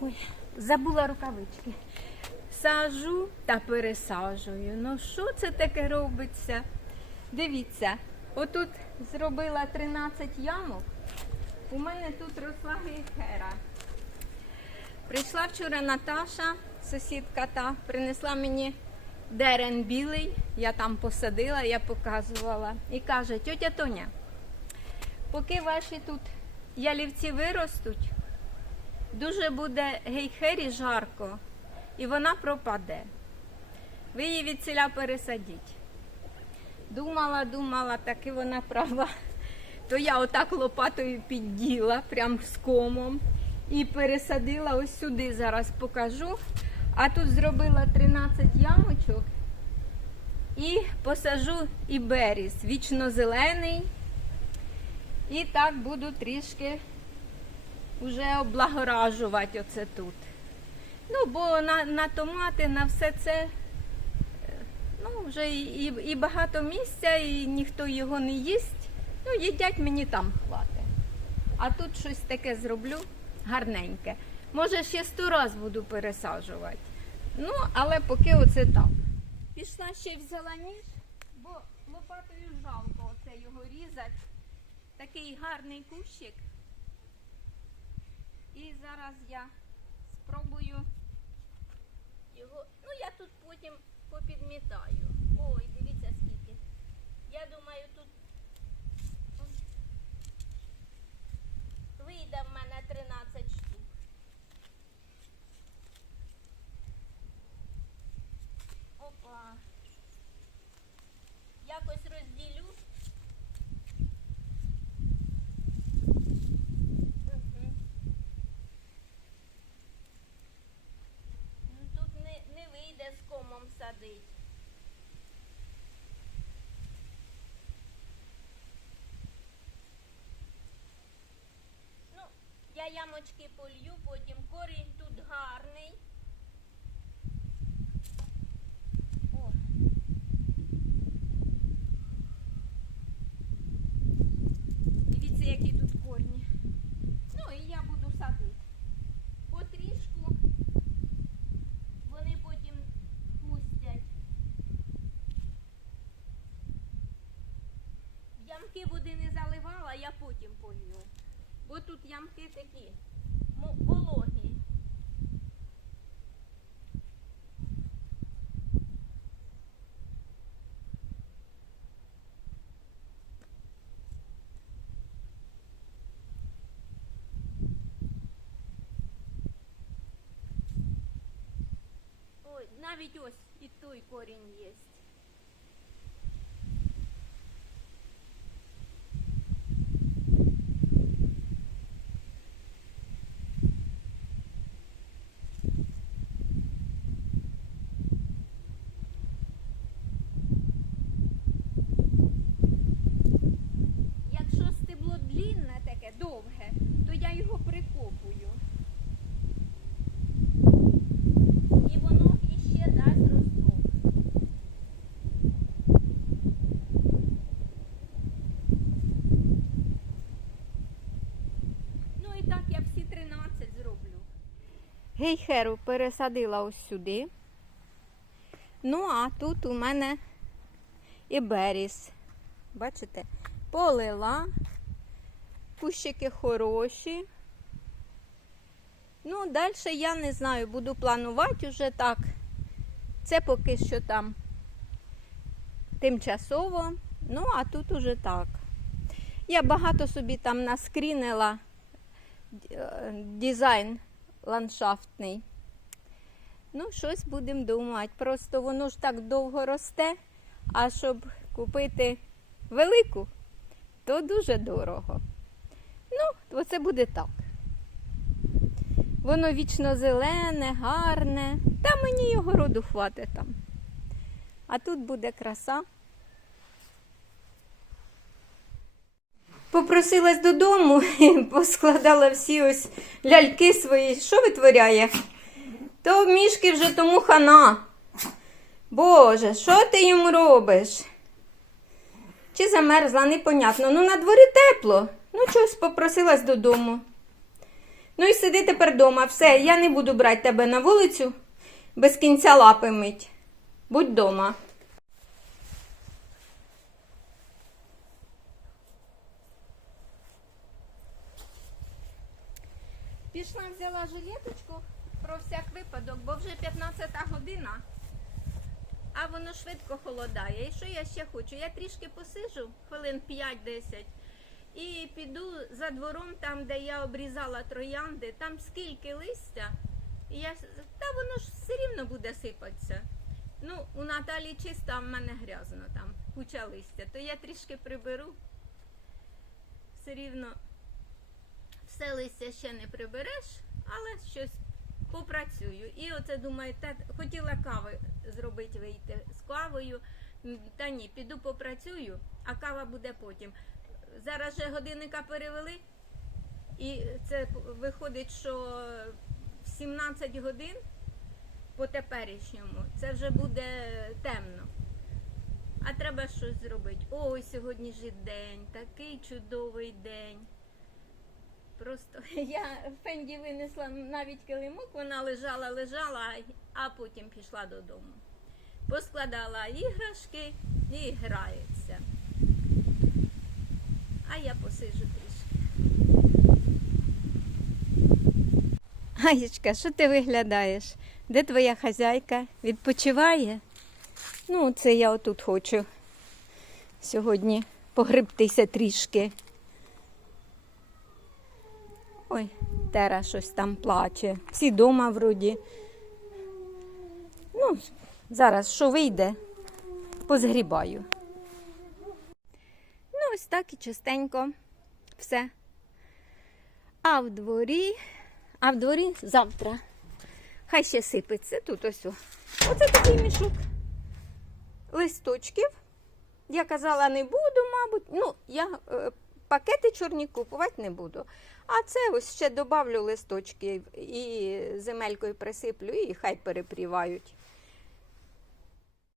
Ой, забула рукавички. Сажу та пересаджую. Ну що це таке робиться? Дивіться, отут зробила 13 ямок. У мене тут росла гейхера. Прийшла вчора Наташа, сусідка та, принесла мені дерен білий, я там посадила, я показувала. І каже, тьотя Тоня, поки ваші тут ялівці виростуть, дуже буде гейхері жарко, і вона пропаде. Ви її від ціля пересадіть. Думала, думала, таки вона права. То я отак лопатою підділа, прям з комом, і пересадила ось сюди, зараз покажу. А тут зробила 13 ямочок і посажу і беріз, вічно зелений. І так буду трішки вже облагоражувати оце тут. Ну, бо на, на томати, на все це е, ну, вже і, і, і багато місця, і ніхто його не їсть. Ну, їдять мені там хватить. А тут щось таке зроблю гарненьке. Може, ще сто раз буду пересаджувати. Ну, але поки оце так. Пішла ще й взяла ніж, бо лопатою жалко оце його різати. Такий гарний кущик. І зараз я спробую його. Ну, я тут потім попідмітаю. Ой, дивіться скільки. Я думаю, тут вийде в мене 13 штук. Опа. Якось розділю. Мгм. Ну, Тут не, не вийде з комом. Ну, я ямочки полью, потім корінь тут гарний. О. Дивіться, які тут корні. Ну і я буду садити. Потрішку вони потім пустять. В Ямки води не заливала, я потім полью. Бо тут ямки такі вологі. Ой, навіть ось і той корінь є. Якщо стебло длінне таке, довге, то я його прикопую. І воно іще дасть росток. Ну і так я всі 13 зроблю. Гейхеру пересадила ось сюди. Ну, а тут у мене і беріз. Бачите? Полила. Кущики хороші. Ну, далі я не знаю, буду планувати вже так. Це поки що там тимчасово. Ну, а тут уже так. Я багато собі там наскрінила е, дизайн ландшафтний. Ну, щось будемо думати. Просто воно ж так довго росте, а щоб купити велику, то дуже дорого. Ну, оце буде так. Воно вічно зелене, гарне. Та мені його роду хватить там. А тут буде краса. Попросилась додому, поскладала всі ось ляльки свої. Що витворяє? То в мішки вже тому хана. Боже, що ти йому робиш? Чи замерзла, непонятно. Ну, на дворі тепло. Ну, чогось попросилась додому. Ну і сиди тепер вдома. Все, я не буду брати тебе на вулицю без кінця лапи мить. Будь вдома. Пішла, взяла жилеточку про всяк випадок, бо вже 15 година, а воно швидко холодає. І що я ще хочу? Я трішки посижу, хвилин 5-10, і піду за двором, там, де я обрізала троянди, там скільки листя, і я, та воно ж все рівно буде сипатися. Ну, у Наталі чисто, а в мене грязно там, куча листя, то я трішки приберу. Все рівно все листя ще не прибереш, але щось попрацюю. І оце думаю, та хотіла кави зробити вийти з кавою. Та ні, піду попрацюю, а кава буде потім. Зараз же годинника перевели, і це виходить, що в 17 годин по теперішньому це вже буде темно. А треба щось зробити. Ой, сьогодні ж день, такий чудовий день. Просто я Фенді винесла навіть килимок, вона лежала, лежала, а потім пішла додому. Поскладала іграшки і грається. А я посижу трішки. Аєчка, що ти виглядаєш? Де твоя хазяйка? Відпочиває? Ну, це я отут хочу сьогодні погребтися трішки. Ой, Тера щось там плаче. Всі дома вроді. Ну, зараз що вийде, позгрібаю. Ось так і частенько все. А в дворі, а в дворі завтра. Хай ще сипеться тут ось. Оце такий мішок листочків. Я казала, не буду, мабуть. Ну, я е, пакети чорні купувати не буду. А це ось ще добавлю листочки і земелькою присиплю, і хай перепрівають.